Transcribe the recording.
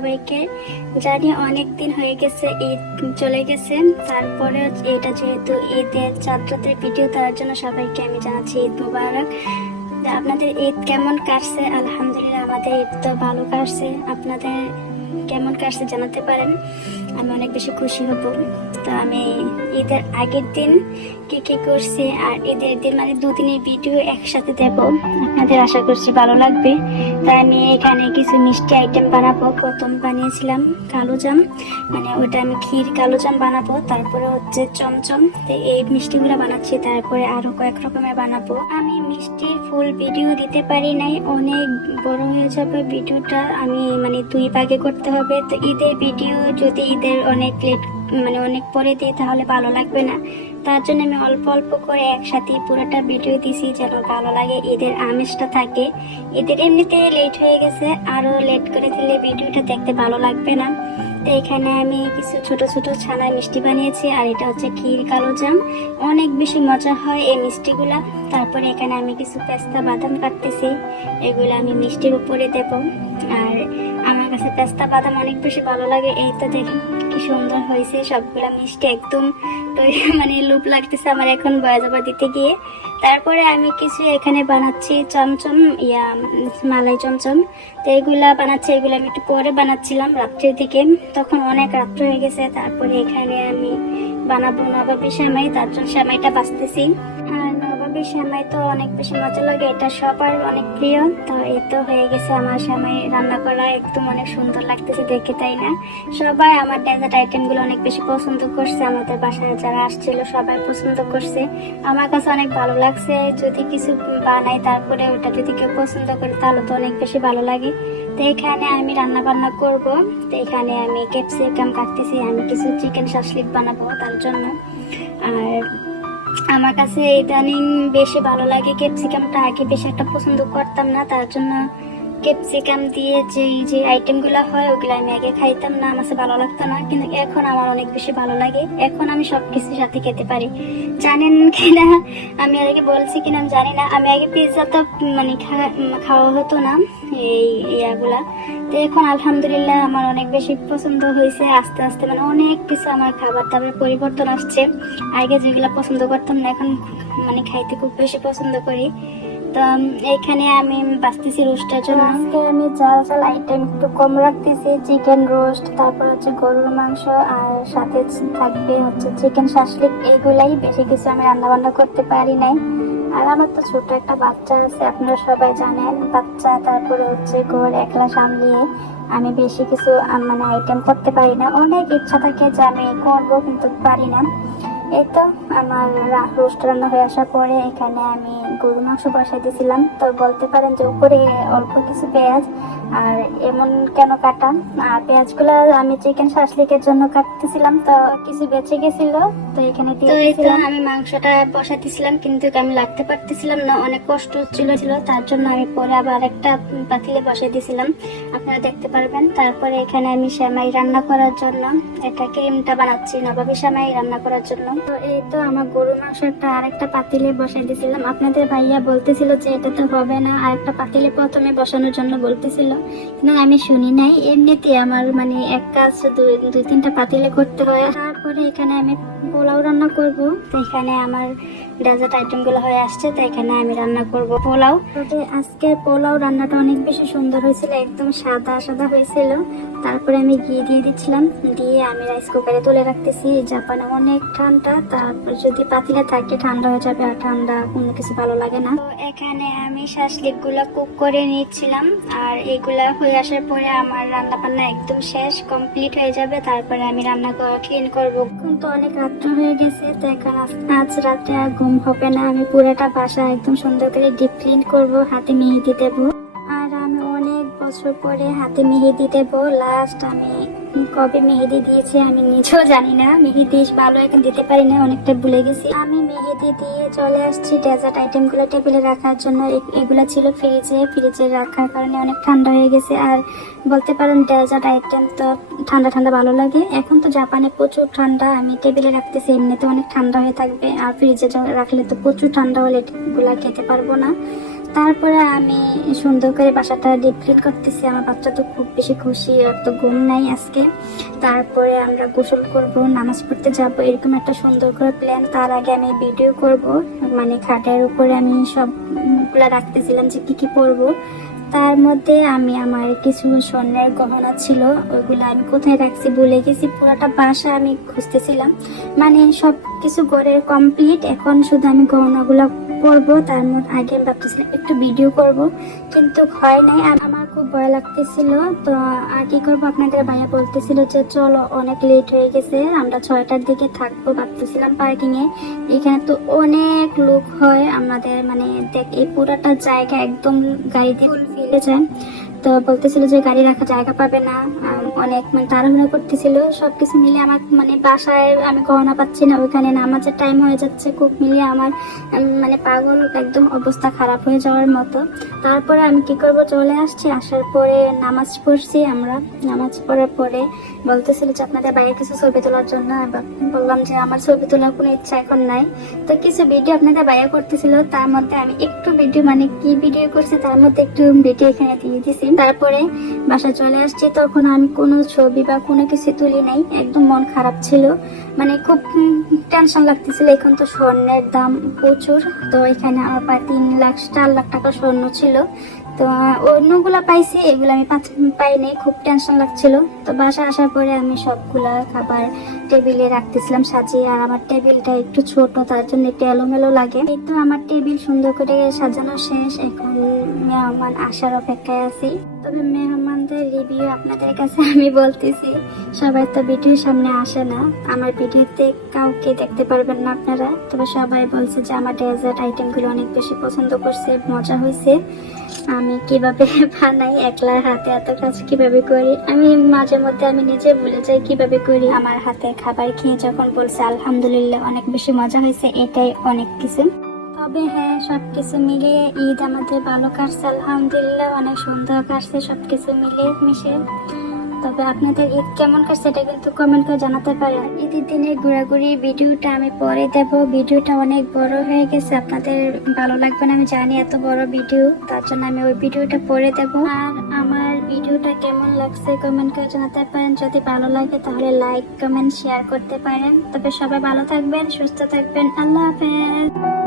সবাইকে। জানি অনেক দিন হয়ে গেছে, ঈদ চলে গেছে, তারপরে এটা যেহেতু ঈদের চাঁদরাতের ভিডিও, তার জন্য সবাইকে আমি জানাচ্ছি ঈদ মুবারক। আপনাদের ঈদ কেমন কাটছে? আলহামদুলিল্লাহ, আমাদের ঈদ তো ভালো কাটছে। আপনাদের কেমন কাটছে জানাতে পারেন, আমি অনেক বেশি খুশি হব। তো আমি ঈদের আগের দিন কি কি করছি আর ঈদের দিন মানে দুদিনের ভিডিও একসাথে দেব, আপনাদের আশা করছি ভালো লাগবে। তাই আমি এখানে কিছু মিষ্টি আইটেম বানাবো। প্রথম বানিয়েছিলাম কালোজাম, মানে ওটা আমি ক্ষীর কালোজাম বানাবো। তারপরে হচ্ছে চমচম, তো এই মিষ্টিগুলো বানাচ্ছি। তারপরে আরো কয়েক রকমের বানাবো। আমি মিষ্টির ফুল ভিডিও দিতে পারি নাই, অনেক বড় হয়ে যাবে ভিডিওটা, আমি মানে 2 ভাগে করতে হবে। তো ঈদের ভিডিও যদি ঈদের অনেক লেট মানে অনেক পরে দিই তাহলে ভালো লাগবে না, তার জন্য আমি অল্প অল্প করে একসাথে পুরোটা ভিডিও দিছি যেন ভালো লাগে, ঈদের আমেজটা থাকে। ঈদের এমনিতে লেট হয়ে গেছে, আরো লেট করে দিলে ভিডিওটা দেখতে ভালো লাগবে না। তো এখানে আমি কিছু ছোট ছোট ছানার মিষ্টি বানিয়েছি, আর এটা হচ্ছে ক্ষীর কালোজাম। অনেক বেশি মজা হয় এই মিষ্টিগুলা। তারপরে এখানে আমি কিছু পেস্তা বাদাম কাটতেছি, এগুলো আমি মিষ্টির উপরে দেব। আর আমার কাছে পেস্তা বাদাম অনেক বেশি ভালো লাগে। এই তো দেখেন কি সুন্দর হয়েছে, সবগুলা মিষ্টি একদম মানে লুপ লাগতেছে আমার এখন বয়া যাবার দিতে গিয়ে। তারপরে আমি কিছু এখানে বানাচ্ছি চমচম, মালাই চমচম। তো এগুলা বানাচ্ছি, এগুলো আমি একটু পরে বানাচ্ছিলাম রাত্রের দিকে, তখন অনেক রাত্র হয়ে গেছে। তারপরে এখানে আমি বানাবো নবাবী সেমাই, তার জন্য সেমাইটা বাছতেছি। আর নবাবী সেমাই তো অনেক বেশি মজা লাগে, এটা সবার অনেক প্রিয়। তো এই তো হয়ে গেছে আমার সেমাই রান্না করা, একদম অনেক সুন্দর লাগতেছে দেখে, তাই না? সবাই আমার ডেজার্ট আইটেম গুলো অনেক বেশি পছন্দ করছে, আমাদের বাসায় যারা আসছিল সবাই পছন্দ করছে। আমার কাছে অনেক ভালো লাগছে, যদি কিছু বানাই তারপরে ওটা যদি কেউ পছন্দ করে তাহলে তো অনেক বেশি ভালো লাগে। তো এখানে আমি রান্না বান্না করব। তো এখানে আমি ক্যাপসিকাম কাটতেছি, আমি কিছু চিকেন শাসলিক বানাবো তার জন্য। আর আমার কাছে ইদানিং বেশি ভালো লাগে ক্যাপসিকামটা, আগে বেশি একটা পছন্দ করতাম না, তার জন্য ক্যাপসিকাম দিয়ে যে আইটেমগুলো হয় ওগুলো আমি আগে খাইতাম না, আমার কাছে ভালো লাগতো না। কিন্তু এখন আমার অনেক বেশি ভালো লাগে, এখন আমি সবকিছুর সাথে খেতে পারি। জানেন কিনা, আমি আগে বলছি কিনা আমি জানি না, আমি আগে পিৎজা তো মানে খাওয়া হতো না এই ইয়াগুলা। তো এখন আলহামদুলিল্লাহ আমার অনেক বেশি পছন্দ হয়েছে, আস্তে আস্তে মানে অনেক কিছু আমার খাবার দাবার পরিবর্তন আসছে। আগে যেগুলো পছন্দ করতাম না এখন মানে খাইতে খুব বেশি পছন্দ করি। তো এখানে আমি বাছতেছি রোস্টের জন্য। আজকে আমি ঝাল ঝাল আইটেম একটু কম রাখতেছি, চিকেন রোস্ট, তারপর হচ্ছে গরুর মাংস, আর সাথে থাকবে হচ্ছে চিকেন শাসলিক। এইগুলাই, বেশি কিছু আমি রান্না বান্না করতে পারি নাই। আর আমার তো ছোট একটা বাচ্চা আছে, আপনারা সবাই জানেন, বাচ্চা তারপরে হচ্ছে ঘর একলা সামলিয়ে আমি বেশি কিছু মানে আইটেম করতে পারি না। অনেক ইচ্ছা থাকে যে আমি করবো কিন্তু পারি না। এই তো আমার রোস্ট রান্না হয়ে আসার পরে এখানে আমি গরু মাংস বসাই দিয়েছিলাম। তো বলতে পারেন যে উপরে অল্প কিছু পেঁয়াজ, আর এমন কেন কাটা, আর পেঁয়াজগুলো আমি চিকেন শাসলিকের জন্য কাটতেছিলাম, তো কিছু বেঁচে গেছিল তো এখানে দিয়ে দিয়েছিলাম। আমি মাংসটা বসাতেছিলাম কিন্তু আমি লাগতে পারতেছিলাম না, অনেক কষ্ট হচ্ছিল, তার জন্য আমি পরে আবার একটা পাতিলে বসাই দিয়েছিলাম, আপনারা দেখতে পারবেন। তারপরে এখানে আমি সেমাই রান্না করার জন্য একটা ক্রিমটা বানাচ্ছি, নবাবী সেমাই রান্না করার জন্য। তো এই তো আমার গরুর মাংসটা আরেকটা পাতিলে বসাই দিয়েছিলাম। আপনাদের ভাইয়া বলতেছিল যে এটা তো হবে না, আরেকটা পাতিলে প্রথমে বসানোর জন্য বলতেছিল, কিন্তু আমি শুনি নাই। এমনিতে আমার মানে এক কাজ দুই তিনটা পাতিলে করতে হয়। তারপরে এখানে আমি পোলাও রান্না করব। তো এখানে আমার ডেজার্ট আইটেম গুলো হয়ে আসছে, তো এখানে আমি রান্না করব পোলাও। তবে আজকে পোলাও রান্নাটা অনেক বেশি সুন্দর হয়েছিল, একদম সাদা সাদা হয়েছিল। তারপরে আমি ঘি দিয়ে দিচ্ছিলাম, দিয়ে আমি রাইস কুকারে তুলে রাখতেছি। জাপানে অনেক ঠান্ডা, তারপর যদি পাতিলে থাকে ঠান্ডা হয়ে যাবে, আর ঠান্ডা কোনো কিছু ভালো লাগে না। তো এখানে আমি শাসলিক গুলা কুক করে নিচ্ছিলাম, আর এগুলা হয়ে আসার পরে আমার রান্না বান্না একদম শেষ, কমপ্লিট হয়ে যাবে। তারপরে আমি রান্না ক্লিন করবো। কিন্তু অনেক রাত্র হয়ে গেছে, তো এখন আজ রাতে আর ঘুম হবে না, আমি পুরোটা বাসা একদম সুন্দর করে ডিপ ক্লিন করবো, হাতে মেহেদি দেবো। আর আমি অনেক বছর পরে হাতে মেহেদি দেবো, লাস্ট আমি কবে মেহেদি দিয়েছি আমি নিজেও জানি না, মেহেদি ভালো এখন দিতে পারি না, অনেকটা ভুলে গেছি। আমি মেহেদি দিয়ে চলে আসছি ডেজার্ট আইটেম গুলো টেবিলে রাখার জন্য। এগুলা ছিল ফ্রিজে রাখার কারণে অনেক ঠান্ডা হয়ে গেছে। আর বলতে পারেন ডেজার্ট আইটেম তো ঠান্ডা ঠান্ডা ভালো লাগে, এখন তো জাপানে প্রচুর ঠান্ডা, আমি টেবিলে রাখতেছি এমনিতে অনেক ঠান্ডা হয়ে থাকবে, আর ফ্রিজে রাখলে তো প্রচুর ঠান্ডা হলে এগুলা খেতে পারবো না। তারপরে আমি সুন্দর করে বাসাটা ডিপ ক্লিন করতেছি। আমার বাচ্চা তো খুব বেশি খুশি, আর তো ঘুম নাই আজকে। তারপরে আমরা গোসল করব, নামাজ পড়তে যাব, এরকম একটা সুন্দর করে প্ল্যান। তার আগে আমি ভিডিও করব, মানে খাটের উপরে আমি সবগুলা রাখতেছিলাম যে কি কি পরবো। তার মধ্যে আমি আমার কিছু স্বর্ণের গহনা ছিল, ওইগুলো আমি কোথায় রাখছি ভুলে গেছি। পুরাটা বাসা আমি খুঁজতেছিলাম, মানে সব কিছু করে কমপ্লিট। এখন শুধু আমি গহনাগুলো পরবো। তার মধ্যে আগে আমি ভাবতেছিলাম একটু ভিডিও করব, কিন্তু হয় নাই। আমার খুব ভয় লাগতেছিল। তো আর কি করবো, আপনাদের ভাইয়া বলতেছিল যে চলো অনেক লেট হয়ে গেছে, আমরা 6টার দিকে থাকবো ভাবতেছিলাম পার্কিং এ। এখানে তো অনেক লোক হয় আমাদের, মানে দেখ এই পুরাটা জায়গা একদম গাড়িতে ফুল ফিলে যায়। তো বলতেছিল যে গাড়ি রাখার জায়গা পাবে না, অনেক মানে তাড়াহুড়ো করতেছিল। সবকিছু মিলে আমার মানে বাসায় আমি গহনা পাচ্ছি না, ওইখানে নামাজের টাইম হয়ে যাচ্ছে, খুব মিলিয়ে আমার মানে পাগল একদম অবস্থা খারাপ হয়ে যাওয়ার মতো। তারপরে আমি কি করব, চলে আসছি। আসার পরে নামাজ পড়ছি। আমরা নামাজ পড়ার পরে বলতেছিল যে আপনাদের বাইরে কিছু ছবি তোলার জন্য। বললাম যে আমার ছবি তোলার কোনো ইচ্ছা এখন নাই। তো কিছু ভিডিও আপনাদের বাইরে করতেছিল, তার মধ্যে আমি একটু ভিডিও, মানে কি ভিডিও করছি তার মধ্যে একটু ভিডিও এখানে দিয়ে দিছি। তারপরে বাসা চলে আসছি, তখন আমি কোনো ছবি বা কোনো কিছু তুলি নাই, একদম মন খারাপ ছিল, মানে খুব টেনশন লাগতেছিল। এখন তো স্বর্ণের দাম প্রচুর, তো এখানে আমার প্রায় 3 লাখ 4 লাখ টাকা স্বর্ণ ছিল। তো অন্যগুলা পাইছি, এগুলো আমি পাইনি, খুব টেনশন লাগছিল। তো বাসা আসার পরে আমি সবগুলা খাবার টেবিলে রাখতেছিলাম সাজিয়ে। আর আমার টেবিলটা একটু ছোট, তার জন্য একটু এলোমেলো লাগে। এই তো আমার টেবিল সুন্দর করে সাজানো শেষ, এখন মেহমান আসার অপেক্ষায় আছি। তবে মেহমানদের রিভিউ আপনাদের কাছে আমি বলতেছি, সবাই তো ভিডিওর সামনে আসে না, আমার ভিডিওতে কাউকে দেখতে পারবেন না আপনারা। তবে সবাই বলছে যে আমার ডেজার্ট আইটেমগুলো অনেক বেশি পছন্দ করছে, মজা হয়েছে। আমি কিভাবে বানাই, একলা হাতে এত কাজ কিভাবে করি, আমি মাঝে মধ্যে আমি নিজে ভুলে যাই কিভাবে করি। আমার হাতের খাবার খেয়ে যখন বলছে আলহামদুলিল্লাহ অনেক বেশি মজা হয়েছে, এটাই অনেক কিছু। তবে হ্যাঁ, সবকিছু মিলিয়ে ঈদ আমাদের ভালো কাটছে আলহামদুলিল্লাহ, অনেক সুন্দর কাটছে সবকিছু মিলিয়ে মিশে। তবে আপনাদের ঈদ কেমন কাটছে এটা কিন্তু কমেন্ট করে জানাতে পারেন। ঈদের দিনের ঘোরাঘুরি ভিডিওটা আমি পরে দেব, ভিডিওটা অনেক বড় হয়ে গেছে, আপনাদের ভালো লাগবে না আমি জানি, এত বড় ভিডিও, তার জন্য আমি ওই ভিডিওটা পরে দেব। আর আমার ভিডিওটা কেমন লাগছে কমেন্ট করে জানাতে পারেন, যদি ভালো লাগে তাহলে লাইক কমেন্ট শেয়ার করতে পারেন। তবে সবাই ভালো থাকবেন, সুস্থ থাকবেন, আল্লাহ হাফেজ।